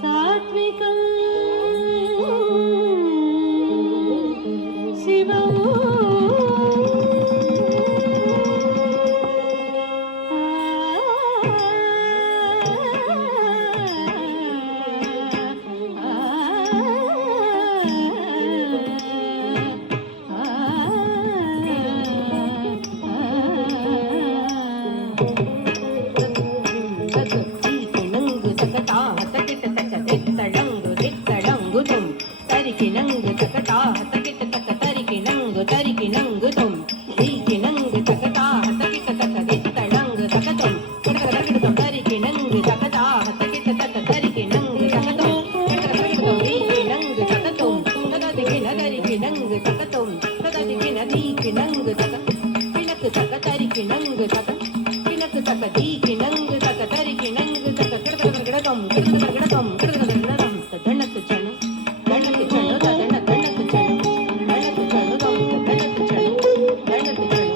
సాత్వికం శివము తరికినంగు తకటా తకిట తక తరికినంగు తరికినంగు తుమ్ తరికినంగు తకటా తకిట తక దిత్తడంగు తకతుమ్ కడకడకడకడతం తరికినంగు తకటా తకిట తక తరికినంగు తకతుమ్ కడకడకడకడతం రీకినంగు తకతుమ్ తదదికిన తరికినంగు తకతుమ్ తదదికిన దీకినంగు తక కినకు తక తరికినంగు తక కినకు తక దీకినంగు తక తరికినంగు తక కడకడకడకడతం కడకడకడకడతం కడకడకడకడతం తదనకు చను దండకు చను దండకు చను దండకు చను దండకు చను దండకు చను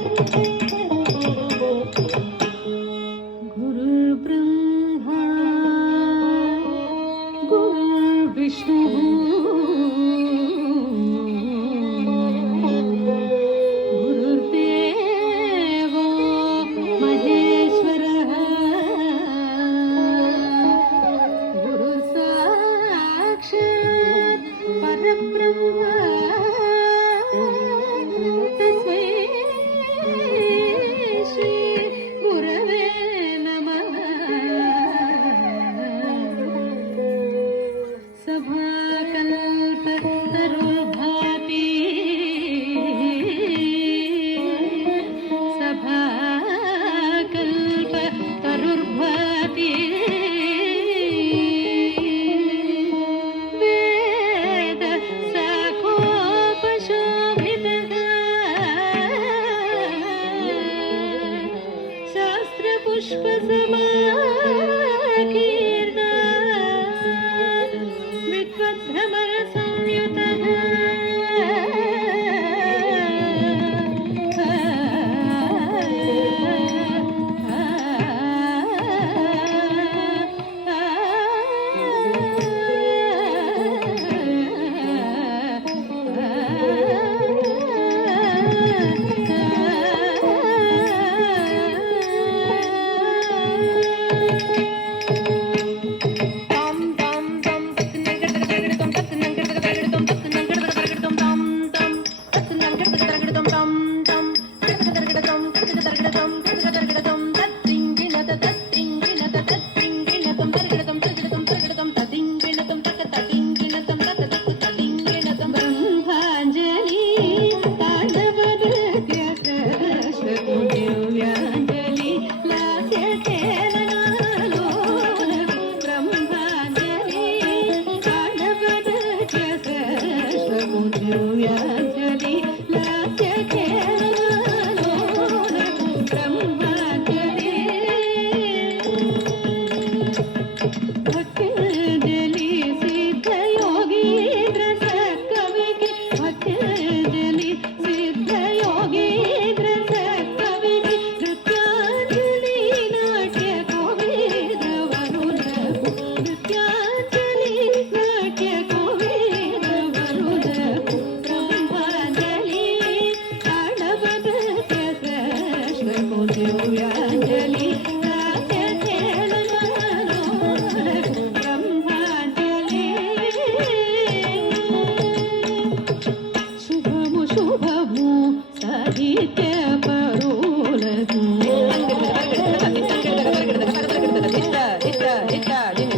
గురుర్ బ్రహ్మా గురుర్ విష్ణు గురుర్దేవో మహేశ్వరః గురు సాక్షాత్ పరబ్రహ్మ తస్మై శ్రీ గురవే నమః సభాకల్ప తరుర్భాతి సభాకల్ప తరుర్భాతి వేద శాఖోపశోభితః శాస్త్రపుష్పసమాకీర్ణ విద్వద్భ్రమర సంయుతః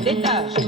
Dita.